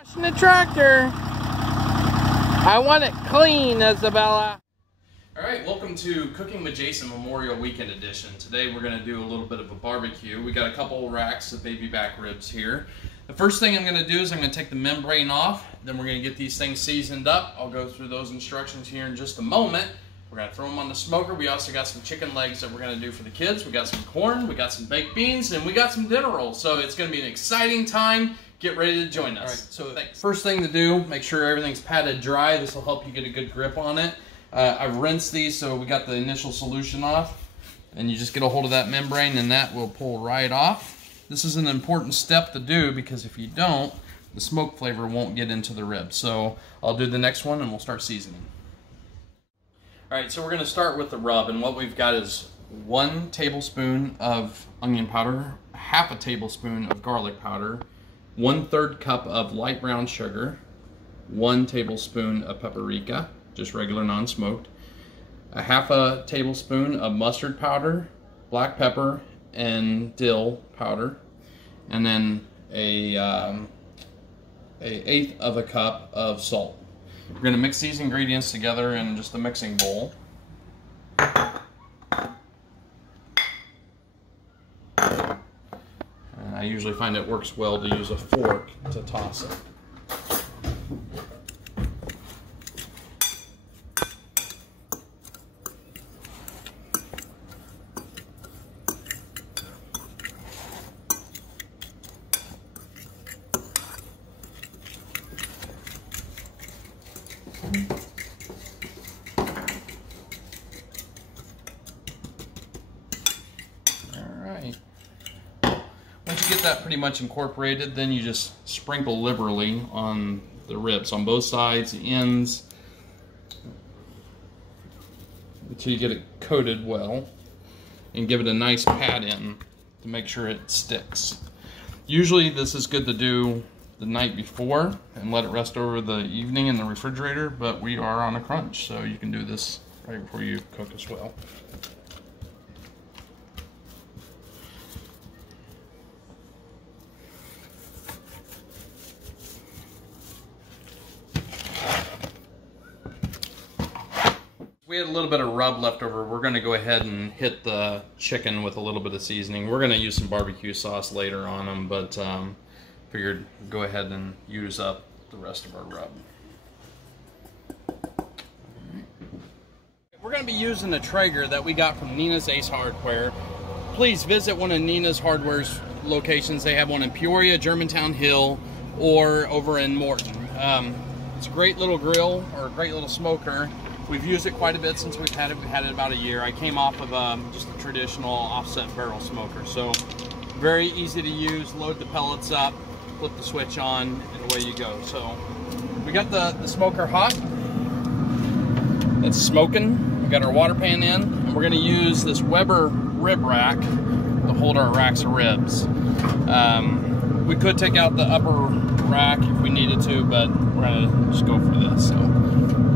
Washing the tractor. I want it clean, Isabella. All right, welcome to Cooking with Jason Memorial Weekend Edition. Today we're going to do a little bit of a barbecue. We got a couple racks of baby back ribs here. The first thing I'm going to do is I'm going to take the membrane off. Then we're going to get these things seasoned up. I'll go through those instructions here in just a moment. We're going to throw them on the smoker. We also got some chicken legs that we're going to do for the kids. We got some corn, we got some baked beans, and we got some dinner rolls. So it's going to be an exciting time. Get ready to join us. All right, so first thing to do, make sure everything's patted dry. This will help you get a good grip on it. I've rinsed these, so we got the initial solution off. And you just get a hold of that membrane and that will pull right off. This is an important step to do because if you don't, the smoke flavor won't get into the ribs. So I'll do the next one and we'll start seasoning. All right, so we're gonna start with the rub, and what we've got is 1 tablespoon of onion powder, half a tablespoon of garlic powder, 1/3 cup of light brown sugar, 1 tablespoon of paprika, just regular non-smoked, a half a tablespoon of mustard powder, black pepper, and dill powder, and then a 1/8 of a cup of salt. We're going to mix these ingredients together in just a mixing bowl. And I usually find it works well to use a fork to toss it. Alright. Once you get that pretty much incorporated, then you just sprinkle liberally on the ribs, on both sides, the ends, until you get it coated well, and give it a nice pat in to make sure it sticks. Usually this is good to do the night before and let it rest over the evening in the refrigerator, but we are on a crunch, so you can do this right before you cook as well. We had a little bit of rub left over. We're going to go ahead and hit the chicken with a little bit of seasoning. We're going to use some barbecue sauce later on them, but figured go ahead and use up the rest of our rub. We're going to be using a Traeger that we got from Nena's Ace Hardware. Please visit one of Nena's Hardware's locations. They have one in Peoria, Germantown Hill, or over in Morton. It's a great little grill, or a great little smoker. We've used it quite a bit since we've had it. We've had it about a year. I came off of just a traditional offset barrel smoker. So very easy to use. Load the pellets up, flip the switch on, and away you go. So we got the smoker hot. It's smoking. We got our water pan in, and we're gonna use this Weber rib rack to hold our racks of ribs. We could take out the upper rack if we needed to, but we're gonna just go for this. So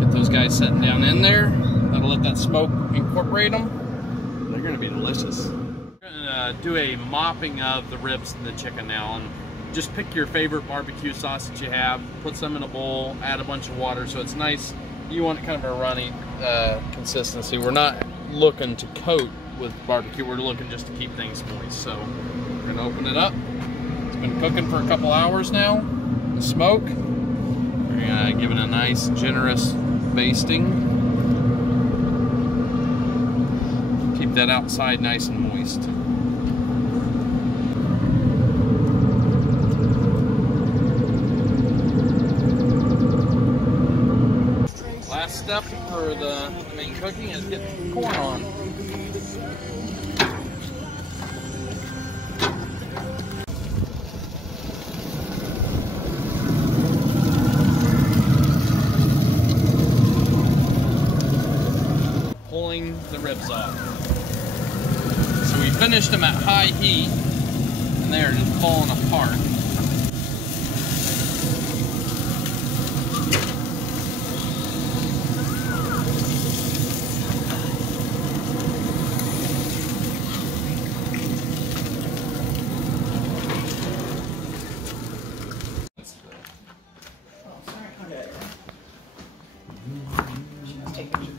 get those guys sitting down in there. That'll let that smoke incorporate them. They're gonna be delicious. We're gonna do a mopping of the ribs and the chicken now, and just pick your favorite barbecue sauce that you have, put some in a bowl, add a bunch of water so it's nice. You want kind of a runny consistency. We're not looking to coat with barbecue, we're looking just to keep things moist. So we're gonna open it up. It's been cooking for a couple hours now. The smoke. We're gonna give it a nice, generous basting. Keep that outside nice and moist. Last step for the main cooking is getting the corn on. Pulling the ribs off. So we finished them at high heat and they're just falling apart. take a